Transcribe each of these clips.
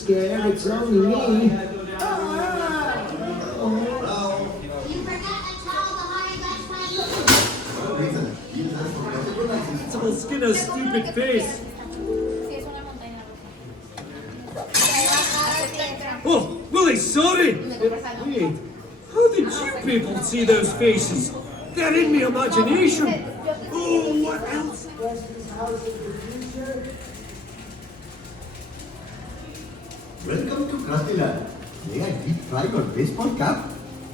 scared. It's only me. You forgot to tell the hijacked. Someone skin a stupid face. Oh, Willie, sorry. Wait, how did you people see those faces? They're in my imagination. Oh, what else? Welcome to Krustyland. May I deep fry your baseball cap?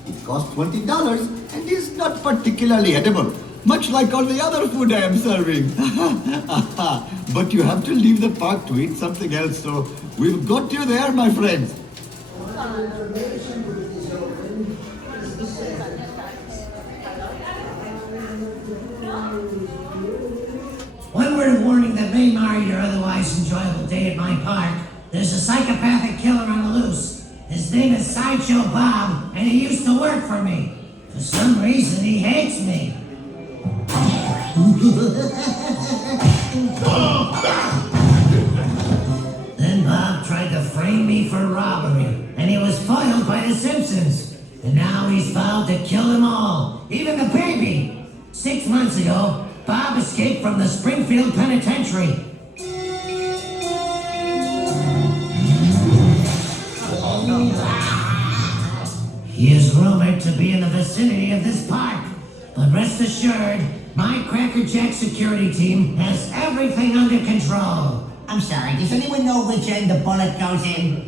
It costs $20 and is not particularly edible, much like all the other food I am serving. But you have to leave the park to eat something else, so we've got you there, my friends. One word of warning that may mar your otherwise enjoyable day at my park. There's a psychopathic killer on the loose. His name is Sideshow Bob, and he used to work for me. For some reason, he hates me. Then Bob tried to frame me for robbery, and he was foiled by the Simpsons. And now he's vowed to kill them all, even the baby. 6 months ago, Bob escaped from the Springfield Penitentiary. He is rumored to be in the vicinity of this park, but rest assured, my crackerjack security team has everything under control. I'm sorry, does anyone know which end the bullet goes in?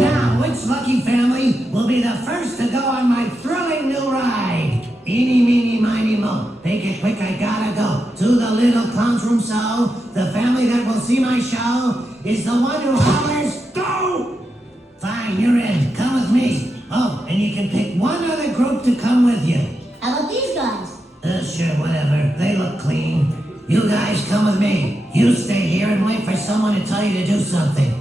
Now, which lucky family will be the first to go on my thrilling new ride? Eeny, meeny, miny, mo. Make it quick, I gotta go. To the little clown's room, so the family that will see my show is the one who hollers, go! Fine, you're in. Come with me. Oh, and you can pick one other group to come with you. How about these guys? Sure, whatever. They look clean. You guys come with me. You stay here and wait for someone to tell you to do something.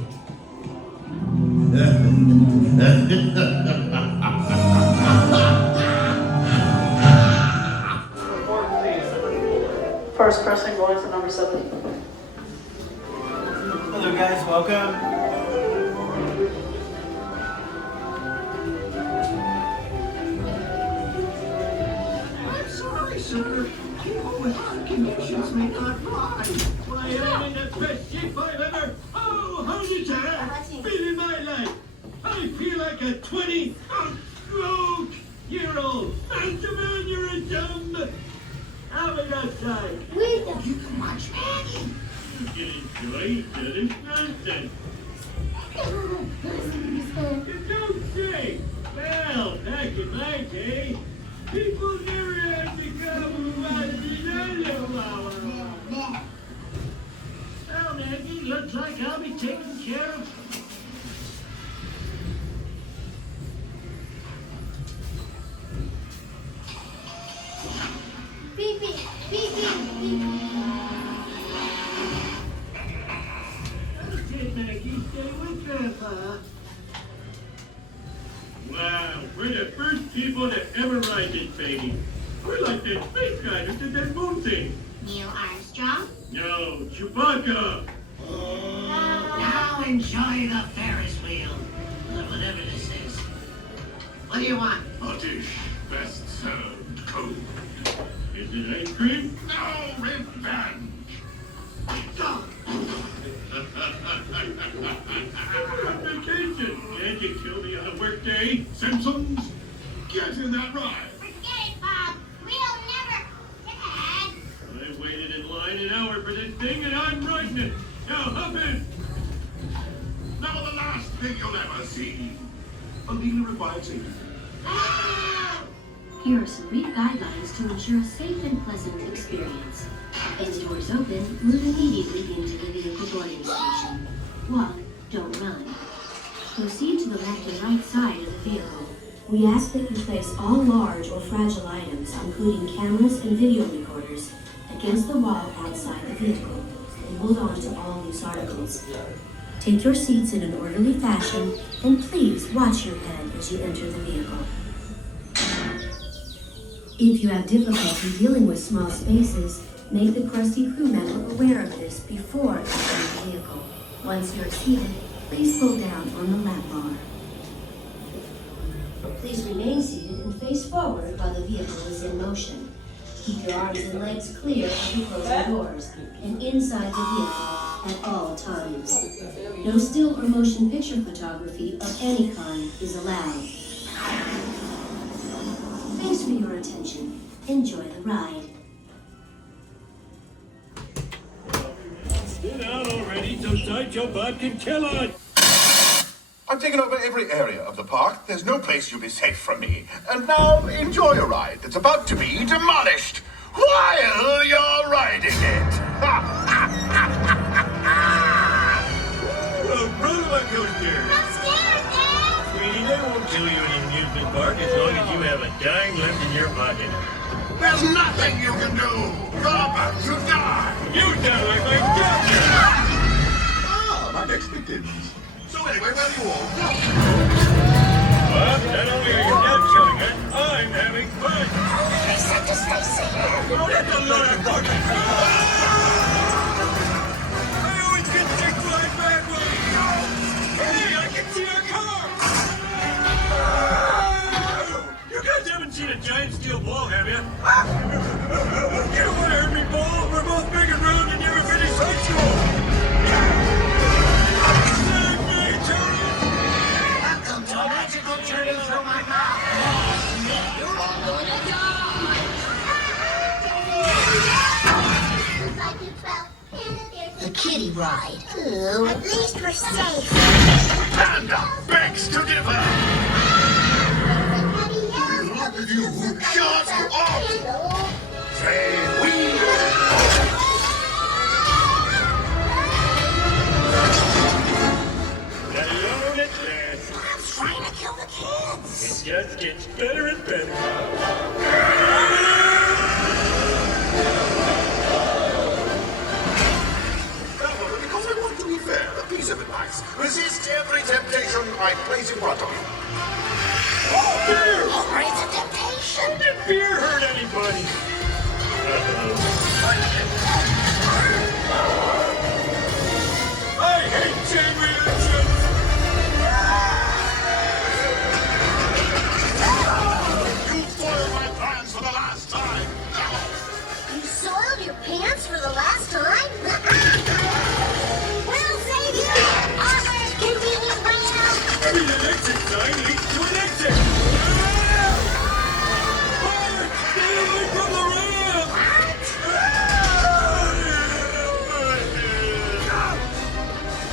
First person going to number 7. Hello guys, welcome. I'm sorry, sir. People with heart conditions may not fly. I am in the best shape I've ever. Oh, howdy, Jack. Feeling my life. I feel like a 20-year-old. Benjamin, you're a dumb. Have it outside. Wait, You can watch Maggie. You can enjoy each other's nonsense. You don't say. Well, back in my day, people never had to come Well, Maggie, looks like I'll be taken care of. beep, beep, beep, beep, beep. Okay, Maggie, stay with Grandpa. Wow, we're the first people to ever ride this baby. We're like the space guys who did that moon thing. Neil Armstrong? No, Chewbacca. Now enjoy the Ferris wheel. Or whatever this is. What do you want? A dish best served cold. Is it ice cream? No revenge! We're on vacation. Can't you kill me on a work day? Simpsons, get in that ride! Forget it, Bob. We'll never... Dad! I waited in line an hour for this thing and I'm riding it. Now hop in. Now the last thing you'll ever see. A leader required safety. Here are some brief guidelines to ensure a safe and pleasant experience. As doors open, move immediately into the vehicle boarding station. Walk, don't run. Proceed to the left and right side of the vehicle. We ask that you place all large or fragile items, including cameras and video recorders, against the wall outside the vehicle, and hold on to all loose articles. Take your seats in an orderly fashion, and please watch your head as you enter the vehicle. If you have difficulty dealing with small spaces, make the Krusty crew member aware of this before entering the vehicle. Once you're seated, please pull down on the lap bar. Please remain seated and face forward while the vehicle is in motion. Keep your arms and legs clear of the closing doors and inside the vehicle at all times. No still or motion picture photography of any kind is allowed. Thanks for your attention. Enjoy the ride. Get out already so Sideshow Bob can kill us! I've taken over every area of the park. There's no place you'll be safe from me. And now, enjoy a ride that's about to be demolished while you're riding it. Well, roller coaster! I'm scared, Dad. Sweetie, they won't kill you in an amusement park as long as you have a dime left in your pocket. There's nothing you can do. You're about to die. You sound like my doctor! Ah, my next victims. So anyway, where are you all going? Bob, not only are you not killing us, I'm having fun! They said to stay safe. Oh, that's a lot of talking! I always get sick flying backwards! Hey, I can see our car! You guys haven't seen a giant steel ball, have you? You don't want to hurt me, ball! We're both big and round and never finish sexual! Welcome to a magical journey through my mouth. You're all going to die. The kiddie ride. Ooh, at least we're safe. Panda begs to differ. You shut up! Say we. Alone at last. I'm trying to kill the kids. It just gets better and better. Because I want to be fair, a piece of advice. Resist every temptation I place in front of you. Oh, beer! Oh, it's a temptation. Did beer hurt anybody? I hate chain reactions! You spoiled my plans for the last time. You soiled your pants for the last time? We'll save you. Others continue round. I mean, an exit sign leads to an exit! Bart, stay away from the ramp!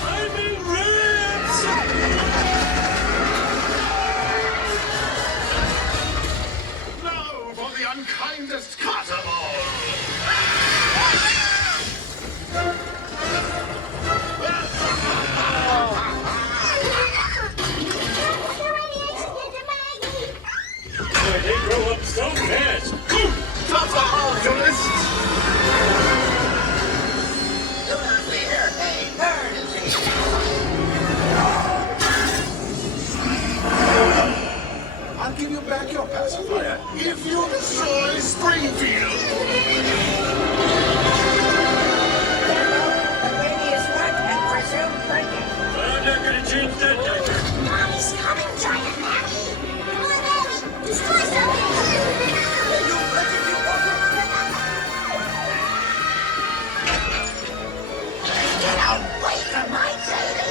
I'm in ramps! Now for the unkindest cut of all. Boy, they grow up so fast! That's a optimist. Do not fear, a bird is here. I'll give you back your pacifier if you destroy Springfield. The radius work and presume breaking. I'm not gonna change that diaper! Mommy's coming, giant Maggie. Come on, Maggie. Destroy something. Get away from my baby.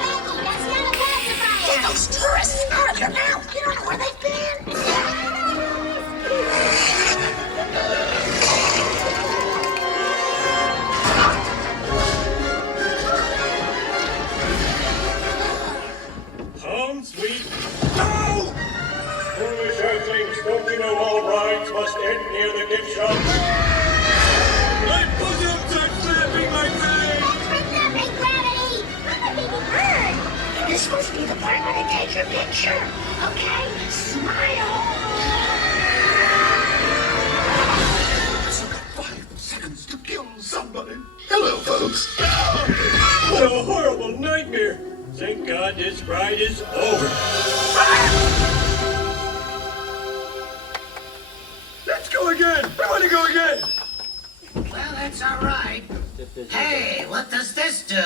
Maggie, that's not a pacifier. Get those tourists out of your mouth. You don't know where they've been. Home sweet. No! Foolish earthlings, don't you know all rides must end near the gift shop? My bosoms are slapping my face! Big gravity. I'm a baby bird. You're supposed to be the part when I take your picture. Okay? Smile. Just got 5 seconds to kill a horrible nightmare. Thank God this ride is over. Let's go again. I want to go again. Well, that's all right. Hey, what does this do?